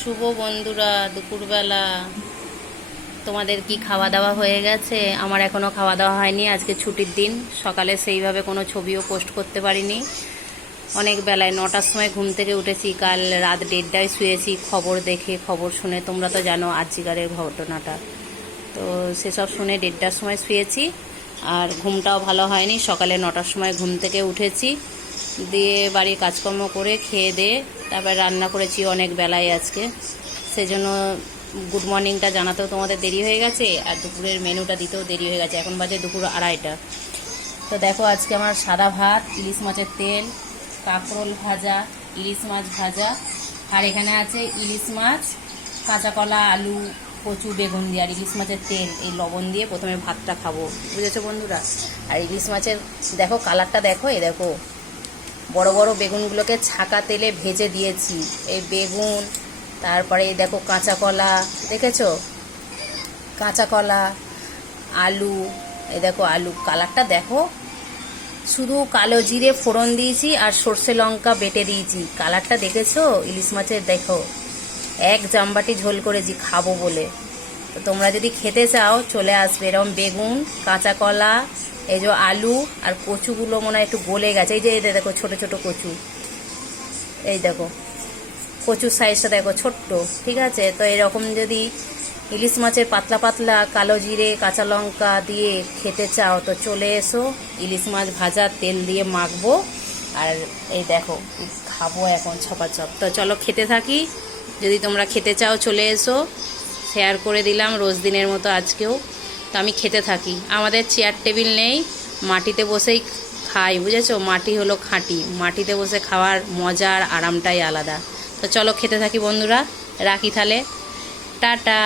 শুভ বন্ধুরা, দুপুরবেলা তোমাদের কি খাওয়া দাওয়া হয়ে গেছে? আমার এখনো খাওয়া দাওয়া হয়নি। আজকে ছুটির দিন, সকালে সেইভাবে কোনো ছবিও পোস্ট করতে পারিনি। অনেক বেলায় 9টার সময় ঘুম থেকে উঠেছি। কাল রাত 1:30টায় শুয়েছি খবর দেখে, খবর শুনে। তোমরা তো জানো আরজিকরের ঘটনাটা, তো সেসব শুনে 1:30টার সময় শুয়েছি। আর ঘুমটাও ভালো হয়নি। সকালে 9টার সময় ঘুম থেকে উঠেছি, দিয়ে বাড়ির কাজকর্ম করে খেয়ে দিয়ে তারপর রান্না করেছি অনেক বেলায় আজকে। সেজন্য গুড মর্নিংটা জানাতেও তোমাদের দেরি হয়ে গেছে, আর দুপুরের মেনুটা দিতেও দেরি হয়ে গেছে। এখন বাজে দুপুর 2:30টা। তো দেখো, আজকে আমার সাদা ভাত, ইলিশ মাছের তেল, কাঁকরোল ভাজা, ইলিশ মাছ ভাজা, আর এখানে আছে ইলিশ মাছ, কাঁচা কলা, আলু, কচু, বেগুন দিয়ে, আর ইলিশ মাছের তেল, এই লবণ দিয়ে প্রথমে ভাতটা খাবো, বুঝেছো বন্ধুরা? আর ইলিশ মাছের দেখো কালারটা, দেখো এই দেখো, বড় বড় বেগুনগুলোকে ছাকা তেলে ভেজে দিয়েছি। এই বেগুন, তারপরে এই দেখো কাঁচা কলা, দেখেছো? কাঁচা কলা, আলু, এই দেখো আলু, কালারটা দেখো। শুধু কালো জিরে ফোড়ন দিয়েছি আর সর্ষে লঙ্কা বেটে দিয়েছি। কালারটা দেখেছো ইলিশ মাছের? দেখো, এক জামবাটি ঝোল করেছি খাবো বলে। তো তোমরা যদি খেতে চাও চলে আসবে। এরকম বেগুন, কাঁচা কলা, এই যে আলু আর কচুগুলো মনে হয় একটু গলে গেছে। এই যে দেখো ছোট ছোট কচু, এই দেখো কচুর সাইজটা দেখো ছোট্ট, ঠিক আছে? তো এরকম যদি ইলিশ মাছের পাতলা পাতলা কালো জিরে কাঁচা লঙ্কা দিয়ে খেতে চাও তো চলে এসো। ইলিশ মাছ ভাজা তেল দিয়ে মাখবো, আর এই দেখো খাবো এখন ছপাছপ। তো চলো খেতে থাকি। যদি তোমরা খেতে চাও চলে এসো। শেয়ার করে দিলাম রোজ দিনের মতো আজকেও। তো আমি খেতে থাকি। আমাদের চেয়ার টেবিল নেই, মাটিতে বসেই খাই, বুঝেছো? মাটি হলো খাঁটি, মাটিতে বসে খাওয়ার মজা আর আরামটাই আলাদা। তো চলো খেতে থাকি বন্ধুরা, রাখি তাহলে, টাটা।